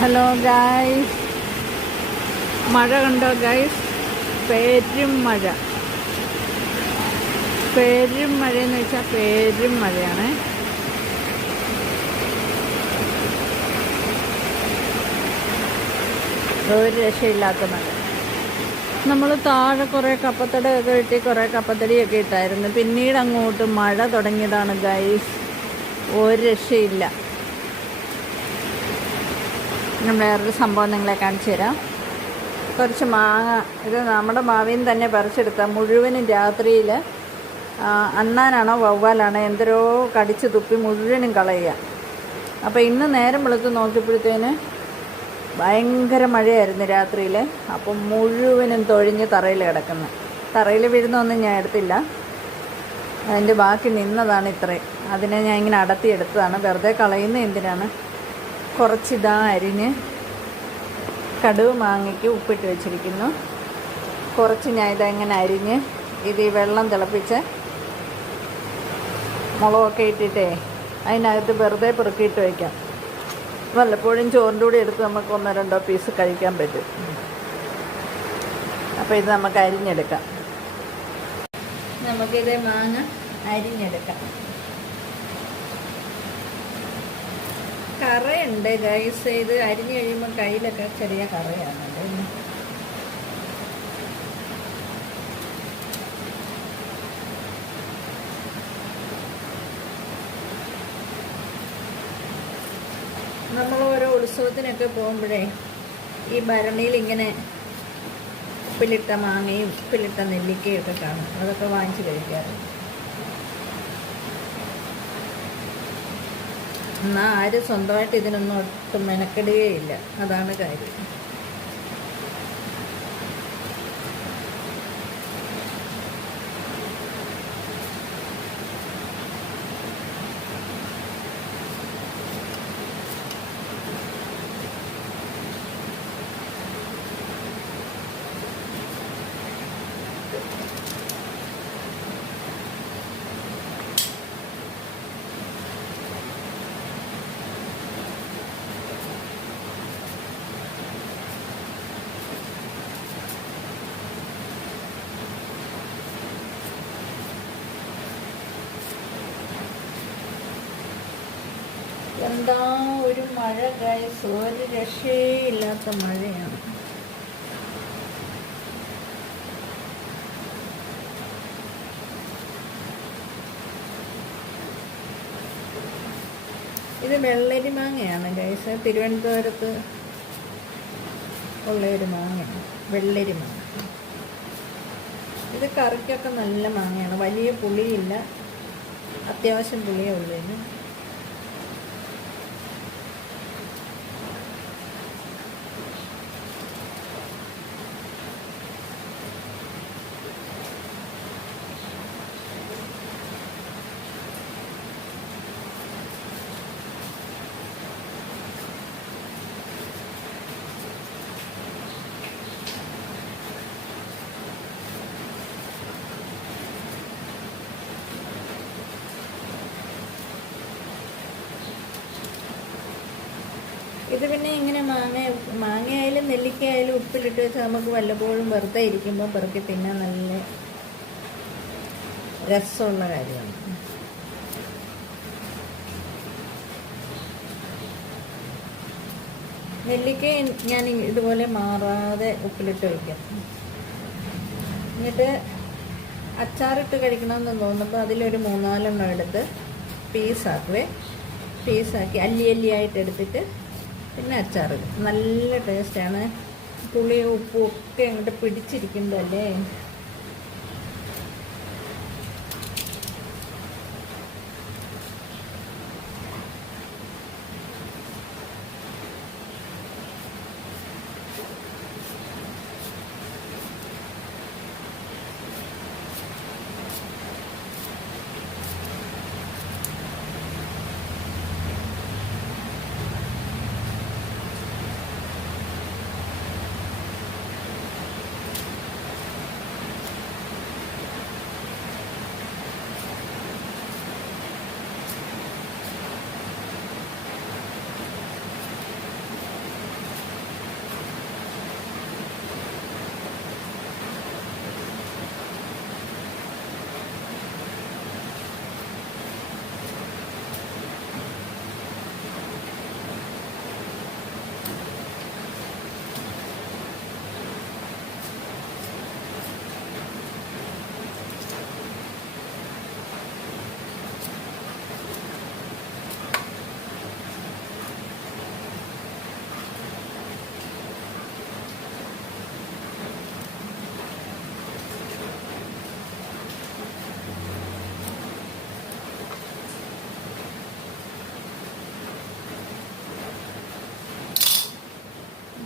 Hello guys മഴ കണ്ടോ guys പേരും മഴ. പേരും മഴയെന്ന് വെച്ചാൽ പേരും മഴയാണ്. ഒരു രക്ഷയില്ലാത്ത മഴ. നമ്മൾ താഴെ കുറേ കപ്പത്തടയൊക്കെ കിട്ടി കുറേ കപ്പത്തടിയൊക്കെ ഇട്ടായിരുന്നു. പിന്നീട് അങ്ങോട്ട് മഴ തുടങ്ങിയതാണ് ഗൈസ് ഒരു രക്ഷയില്ല. ഞാൻ വേറൊരു സംഭവം നിങ്ങളെ കാണിച്ചു തരാം. കുറച്ച് മാങ്ങ ഇത് നമ്മുടെ മാവിൽ തന്നെ പറിച്ചെടുത്ത മുഴുവനും രാത്രിയിൽ അണ്ണാനാണോ വവ്വാലാണോ എന്തരോ കടിച്ച് തുപ്പി മുഴുവനും കളയുക. അപ്പോൾ ഇന്ന് നേരം വെളുത്ത് നോക്കിയപ്പോഴത്തേന് ഭയങ്കര മഴയായിരുന്നു രാത്രിയിൽ അപ്പം മുഴുവനും തൊഴിഞ്ഞ് തറയിൽ കിടക്കുന്നു. തറയിൽ വീഴുന്നൊന്നും ഞാൻ എടുത്തില്ല. അതിന്റെ ബാക്കി നിന്നതാണ് ഇത്രയും. അതിനെ ഞാൻ ഇങ്ങനെ അടത്തി എടുത്തതാണ്. വെറുതെ കളയുന്ന എന്തിനാണ്? കുറച്ചിതാ അരിഞ്ഞ് കടുവ് മാങ്ങയ്ക്ക് ഉപ്പിട്ട് വെച്ചിരിക്കുന്നു. കുറച്ച് ഞാൻ ഇതങ്ങനെ അരിഞ്ഞ് ഇത് ഈ വെള്ളം തിളപ്പിച്ച് മുളകൊക്കെ ഇട്ടിട്ടേ അതിനകത്ത് വെറുതെ പെറുക്കിയിട്ട് വയ്ക്കാം വല്ലപ്പോഴും ചോറിന്റെ കൂടെ എടുത്ത് നമുക്ക് ഒന്നോ രണ്ടോ പീസ് കഴിക്കാൻ പറ്റും. അപ്പോൾ ഇത് നമുക്ക് അരിഞ്ഞെടുക്കാം. നമുക്കിത് മാങ്ങ അരിഞ്ഞെടുക്കാം. കറയുണ്ട് ഗൈസ് ഇത് അരിഞ്ഞു കഴിയുമ്പോൾ കയ്യിലൊക്കെ ചെറിയ കറയാണ്. നമ്മൾ ഓരോ ഉത്സവത്തിനൊക്കെ പോകുമ്പോഴേ ഈ ഭരണിയിൽ ഇങ്ങനെ ഉപ്പിലിട്ട മാങ്ങയും ഉപ്പിലിട്ട നെല്ലിക്കയും ഒക്കെ കാണും. അതൊക്കെ വാങ്ങിച്ച് കഴിക്കാറുണ്ട് എന്നാൽ ആരും സ്വന്തമായിട്ട് ഇതിനൊന്നും ഒട്ടും മെനക്കെടുകയില്ല. അതാണ് കാര്യം. എന്താ ഒരു മഴ ഗൈസ് ഒരു രക്ഷയില്ലാത്ത മഴയാണ്. ഇത് വെള്ളരി മാങ്ങയാണ് ഗൈസ് തിരുവനന്തപുരത്ത് ഉള്ള ഒരു മാങ്ങയാണ്. വെള്ളരി മാങ്ങ. ഇത് കറിക്കൊക്കെ നല്ല മാങ്ങയാണ്. വലിയ പുളിയില്ല. അത്യാവശ്യം പുളിയേ ഉള്ളൂ ഇത് പിന്നെ ഇങ്ങനെ മാങ്ങ മാങ്ങയായാലും നെല്ലിക്കയായാലും ഉപ്പിലിട്ട് വെച്ചാൽ നമുക്ക് വല്ലപ്പോഴും വെറുതെ ഇരിക്കുമ്പോൾ പെറുക്കി തിന്നാൻ നല്ല രസമുള്ള കാര്യമാണ്. നെല്ലിക്ക ഞാൻ ഇതുപോലെ മാറാതെ ഉപ്പിലിട്ട് വയ്ക്കാം എന്നിട്ട് അച്ചാറിട്ട് കഴിക്കണമെന്ന് തോന്നുമ്പോൾ അതിലൊരു മൂന്നാലെണ്ണം എടുത്ത് പീസാക്കുവേ. പീസാക്കി അല്ലി അല്ലിയായിട്ട് എടുത്തിട്ട് പിന്നെ അച്ചാർ നല്ല ടേസ്റ്റാണ് പുളിയും ഉപ്പും ഒക്കെ അങ്ങോട്ട് പിടിച്ചിരിക്കുന്നതല്ലേ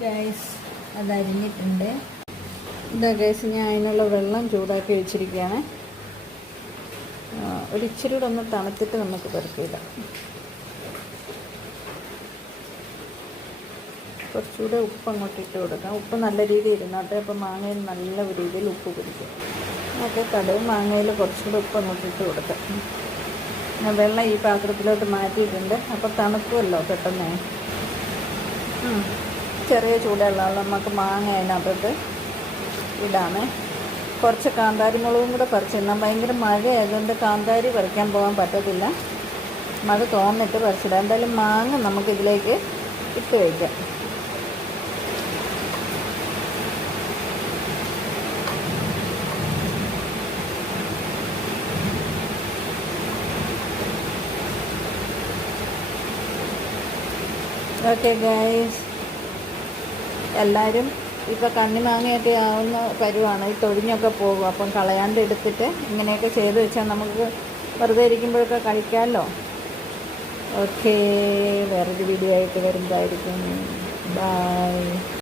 ഗൈസ് അത് അരിഞ്ഞിട്ടുണ്ട് ഇതാ ഗൈസ് ഞാൻ അതിനുള്ള വെള്ളം ചൂടാക്കി വെച്ചിരിക്കുകയാണ്. ഒരിച്ചിരി കൂടെ ഒന്ന് തണുത്തിട്ട് നമുക്ക് പെറുക്കില്ല കുറച്ചുകൂടെ ഉപ്പ് അങ്ങോട്ട് ഇട്ട് കൊടുക്കാം. ഉപ്പ് നല്ല രീതിയിൽ ഇരുന്നോട്ടെ അപ്പോൾ മാങ്ങയിൽ നല്ല രീതിയിൽ ഉപ്പ് പിടിക്കും. ഒക്കെ കടുവും മാങ്ങയിൽ കുറച്ചുകൂടെ ഉപ്പ് അങ്ങോട്ട് ഇട്ട് കൊടുക്കാം. വെള്ളം ഈ പാത്രത്തിലോട്ട് മാറ്റിയിട്ടുണ്ട്. അപ്പോൾ തണുക്കുമല്ലോ പെട്ടെന്ന്. ചെറിയ ചൂടുള്ള നമുക്ക് മാങ്ങ അതിനകത്തോട്ട് ഇടാണ് കുറച്ച് കാന്താരി മുളകും കൂടെ പറിച്ചിടണം ഭയങ്കര മഴയായതുകൊണ്ട് കാന്താരി പറിക്കാൻ പോകാൻ പറ്റത്തില്ല. മഴ തോന്നിട്ട് പറിച്ചിടാം. എന്തായാലും മാങ്ങ നമുക്കിതിലേക്ക് ഇട്ട് വയ്ക്കാം ഓക്കെ ഗൈസ് എല്ലാവരും ഇപ്പോൾ കണ്ണിമാങ്ങയൊക്കെ ആവുന്ന പരുവാണ്. ഈ തൊഴിഞ്ഞൊക്കെ പോകും. അപ്പം കളയാണ്ട് എടുത്തിട്ട് ഇങ്ങനെയൊക്കെ ചെയ്ത് വെച്ചാൽ നമുക്ക് വെറുതെ ഇരിക്കുമ്പോഴൊക്കെ കഴിക്കാമല്ലോ ഓക്കേ വേറൊരു വീഡിയോ ആയിട്ട് വരുന്നതായിരിക്കും ബൈ